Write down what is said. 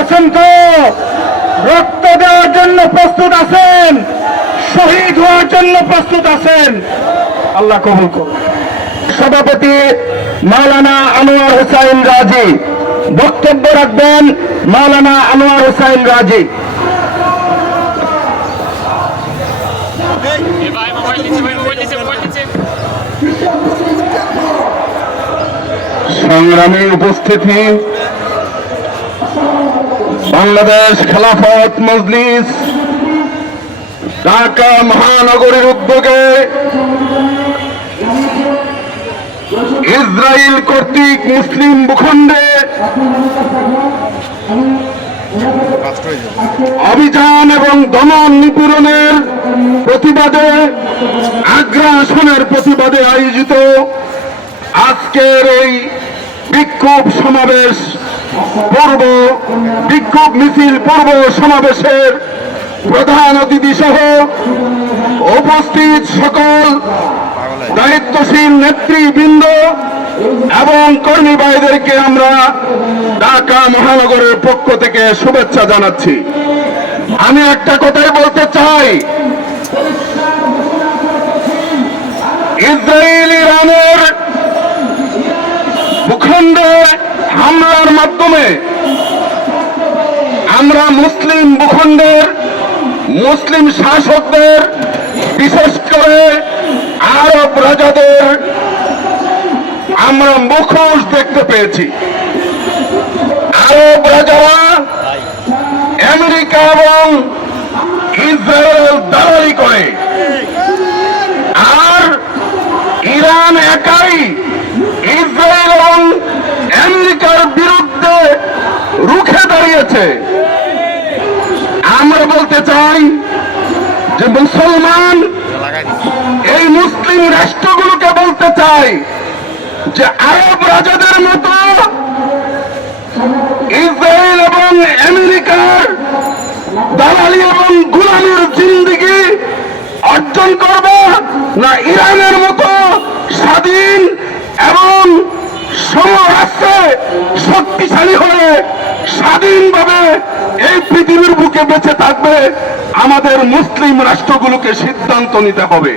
আছেন তো? রক্ত দেওয়ার জন্য প্রস্তুত আছেন? শহীদ হওয়ার জন্য প্রস্তুত আছেন? আল্লাহ কবুল করুন। সভাপতি মাওলানা আনোয়ার হোসাইন রাজি বক্তব্য রাখবেন। মাওলানা আনোয়ার হোসাইন রাজি। সংগ্রামী উপস্থিতি, বাংলাদেশ খেলাফত মজলিস ঢাকা মহানগরীর উদ্যোগে ইসরায়েল কর্তৃক মুসলিম ভূখণ্ডে অভিযান এবং দমন নিপীড়নের প্রতিবাদে, আগ্রাসনের প্রতিবাদে আয়োজিত আজকের এই বিক্ষোভ সমাবেশ বিক্ষোভ মিছিল পূর্ব সমাবেশের প্রধান অতিথি সহ উপস্থিত সকল দায়িত্বশীল নেতৃবৃন্দ এবং কর্মী ভাইদেরকে আমরা ঢাকা মহানগরের পক্ষ থেকে শুভেচ্ছা জানাচ্ছি। আমি একটা কথাই বলতে চাই, ইসরায়েল ইরানের ভূখণ্ডে হামলার মাধ্যমে আমরা মুসলিম ভূখণ্ডের মুসলিম শাসকদের, বিশেষ করে আরব রাজাদের আমরা মুখোশ দেখতে পেয়েছি। আরব রাজারা আমেরিকা এবং ইসরায়েল দালালি করে, আর ইরান একাই ইসরায়েল এবং আমেরিকার বিরুদ্ধে রুখে দাঁড়িয়েছে। আমরা বলতে চাই যে মুসলমান এই মুসলিম রাষ্ট্রগুলোকে বলতে চাই যে আরব রাজাদের মতো ইসরায়েল এবং আমেরিকার দালালি এবং গোলামির জিন্দেগি অর্জন করবে না ইরানের মতো স্বাধীন এবং সমরাষ্ট্রে শক্তিশালী হয়ে স্বাধীনভাবে এই পৃথিবীর বুকে বেঁচে থাকবে। আমাদের মুসলিম রাষ্ট্রগুলোকে সিদ্ধান্ত নিতে হবে।